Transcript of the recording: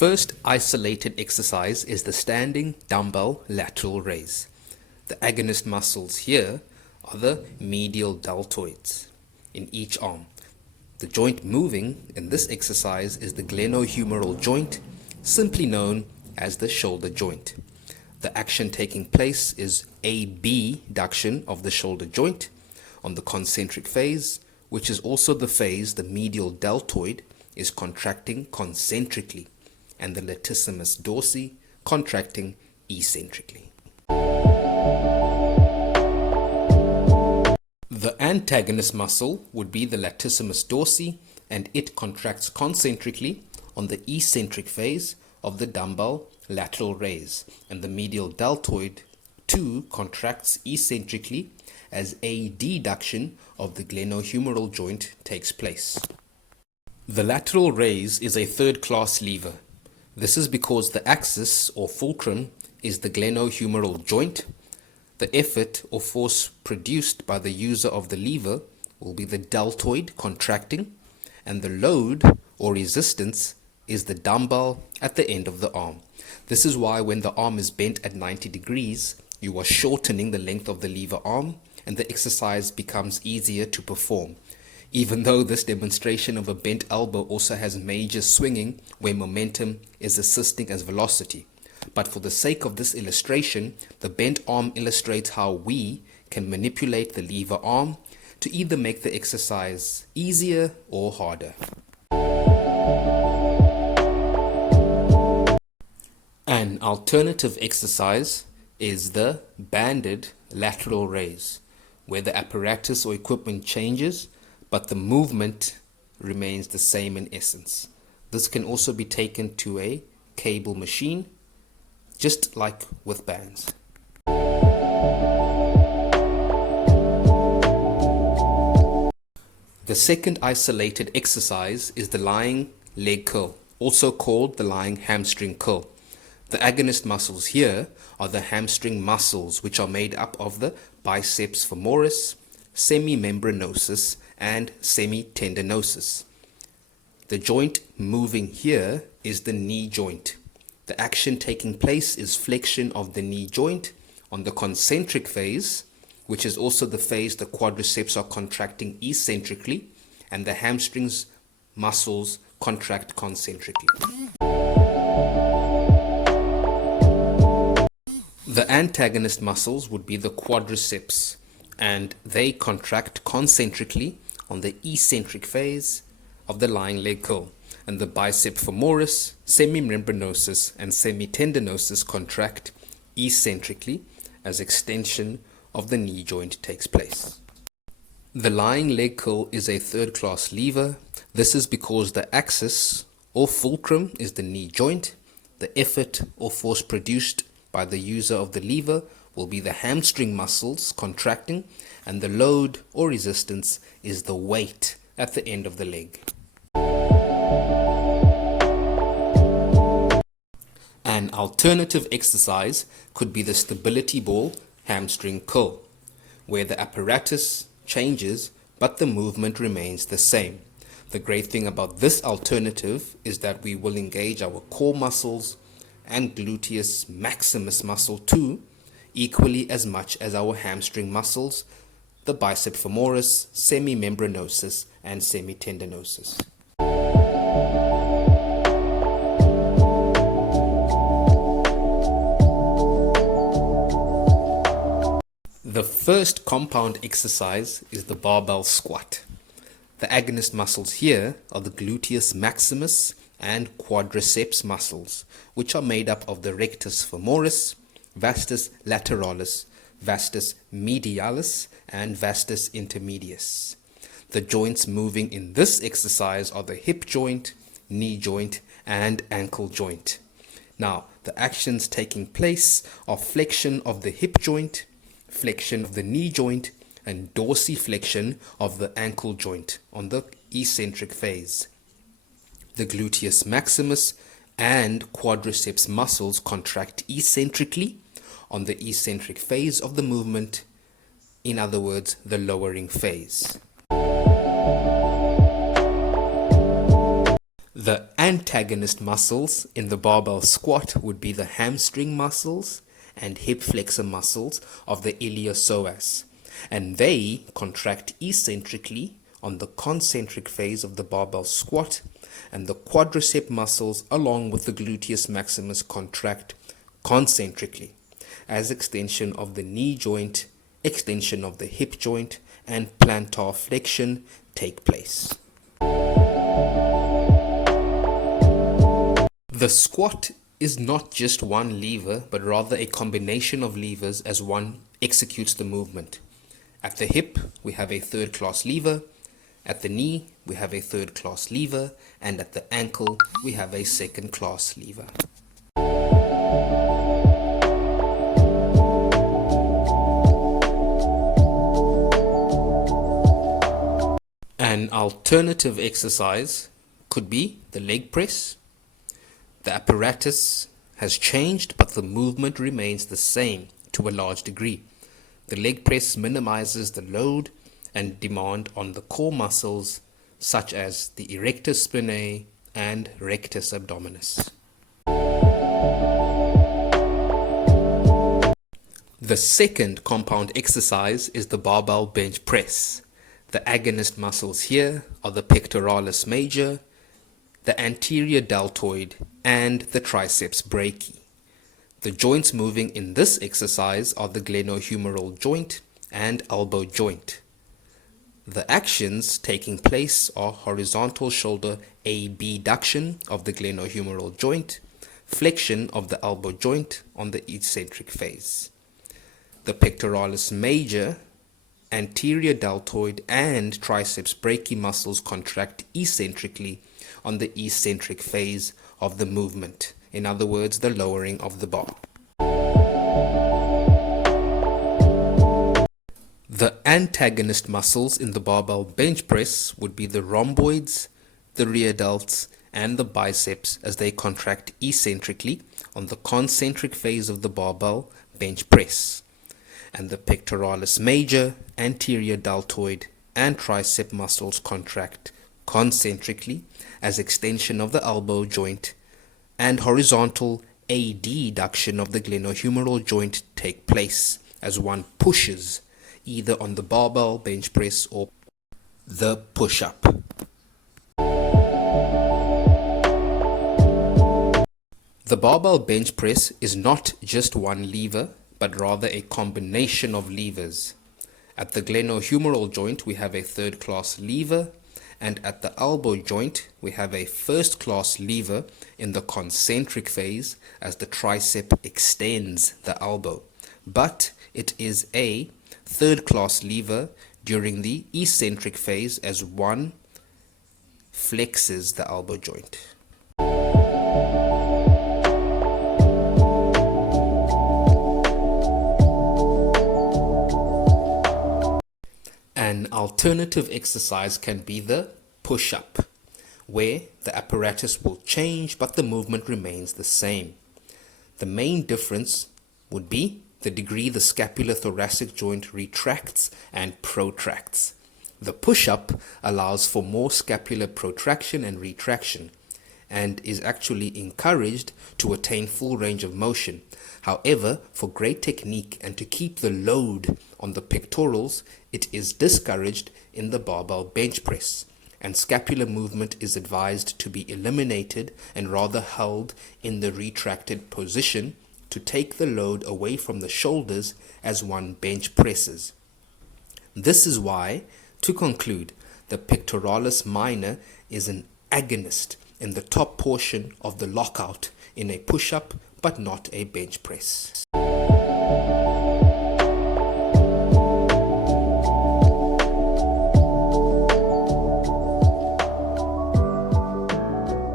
first isolated exercise is the standing dumbbell lateral raise. The agonist muscles here are the medial deltoids in each arm. The joint moving in this exercise is the glenohumeral joint, simply known as the shoulder joint. The action taking place is abduction of the shoulder joint on the concentric phase, which is also the phase the medial deltoid is contracting concentrically and the latissimus dorsi contracting eccentrically. The antagonist muscle would be the latissimus dorsi, and it contracts concentrically on the eccentric phase of the dumbbell lateral raise, and the medial deltoid too contracts eccentrically as a deduction of the glenohumeral joint takes place. The lateral raise is a third-class lever. This is because the axis or fulcrum is the glenohumeral joint. The effort or force produced by the user of the lever will be the deltoid contracting, and the load or resistance is the dumbbell at the end of the arm. This is why when the arm is bent at 90 degrees, you are shortening the length of the lever arm, and the exercise becomes easier to perform. Even though this demonstration of a bent elbow also has major swinging where momentum is assisting as velocity. But for the sake of this illustration, the bent arm illustrates how we can manipulate the lever arm to either make the exercise easier or harder. An alternative exercise is the banded lateral raise, where the apparatus or equipment changes, but the movement remains the same in essence. This can also be taken to a cable machine, just like with bands. The second isolated exercise is the lying leg curl, also called the lying hamstring curl. The agonist muscles here are the hamstring muscles, which are made up of the biceps femoris, semimembranosus, and semitendinosus. The joint moving here is the knee joint. The action taking place is flexion of the knee joint on the concentric phase, which is also the phase the quadriceps are contracting eccentrically and the hamstrings muscles contract concentrically. The antagonist muscles would be the quadriceps, and they contract concentrically on the eccentric phase of the lying leg curl, and the bicep femoris, semimembranosus, and semitendinosus contract eccentrically as extension of the knee joint takes place. The lying leg curl is a third-class lever. This is because the axis or fulcrum is the knee joint. The effort or force produced by the user of the lever will be the hamstring muscles contracting, and the load or resistance is the weight at the end of the leg. An alternative exercise could be the stability ball hamstring curl, where the apparatus changes but the movement remains the same. The great thing about this alternative is that we will engage our core muscles and gluteus maximus muscle too, equally as much as our hamstring muscles, the bicep femoris, semimembranosus, and semitendinosus. The first compound exercise is the barbell squat. The agonist muscles here are the gluteus maximus and quadriceps muscles, which are made up of the rectus femoris, vastus lateralis, vastus medialis, and vastus intermedius. The joints moving in this exercise are the hip joint, knee joint, and ankle joint. Now, the actions taking place are flexion of the hip joint, flexion of the knee joint, and dorsiflexion of the ankle joint on the eccentric phase. The gluteus maximus and quadriceps muscles contract eccentrically on the eccentric phase of the movement, in other words, the lowering phase. The antagonist muscles in the barbell squat would be the hamstring muscles and hip flexor muscles of the iliopsoas, and they contract eccentrically on the concentric phase of the barbell squat, and the quadricep muscles along with the gluteus maximus contract concentrically as extension of the knee joint, extension of the hip joint, and plantar flexion take place. The squat is not just one lever, but rather a combination of levers as one executes the movement. At the hip, we have a third-class lever. At the knee, we have a third-class lever. And at the ankle, we have a second-class lever. An alternative exercise could be the leg press. The apparatus has changed, but the movement remains the same to a large degree. The leg press minimizes the load and demand on the core muscles such as the erector spinae and rectus abdominis. The second compound exercise is the barbell bench press. The agonist muscles here are the pectoralis major, the anterior deltoid, and the triceps brachii. The joints moving in this exercise are the glenohumeral joint and elbow joint. The actions taking place are horizontal shoulder abduction of the glenohumeral joint, flexion of the elbow joint on the eccentric phase. The pectoralis major, anterior deltoid, and triceps brachii muscles contract eccentrically on the eccentric phase of the movement, in other words, the lowering of the bar. The antagonist muscles in the barbell bench press would be the rhomboids, the rear delts, and the biceps as they contract eccentrically on the concentric phase of the barbell bench press. And the pectoralis major, anterior deltoid, and tricep muscles contract concentrically as extension of the elbow joint, and horizontal adduction of the glenohumeral joint take place as one pushes either on the barbell bench press or the push-up. The barbell bench press is not just one lever, but rather a combination of levers. At the glenohumeral joint, we have a third-class lever, and at the elbow joint, we have a first-class lever in the concentric phase as the tricep extends the elbow. But it is a third-class lever during the eccentric phase as one flexes the elbow joint. An alternative exercise can be the push-up, where the apparatus will change but the movement remains the same. The main difference would be the degree the scapulothoracic joint retracts and protracts. The push-up allows for more scapular protraction and retraction and is actually encouraged to attain full range of motion. However, for great technique and to keep the load on the pectorals, it is discouraged in the barbell bench press, and scapular movement is advised to be eliminated and rather held in the retracted position to take the load away from the shoulders as one bench presses. This is why, to conclude, the pectoralis minor is an agonist in the top portion of the lockout in a push-up but not a bench press.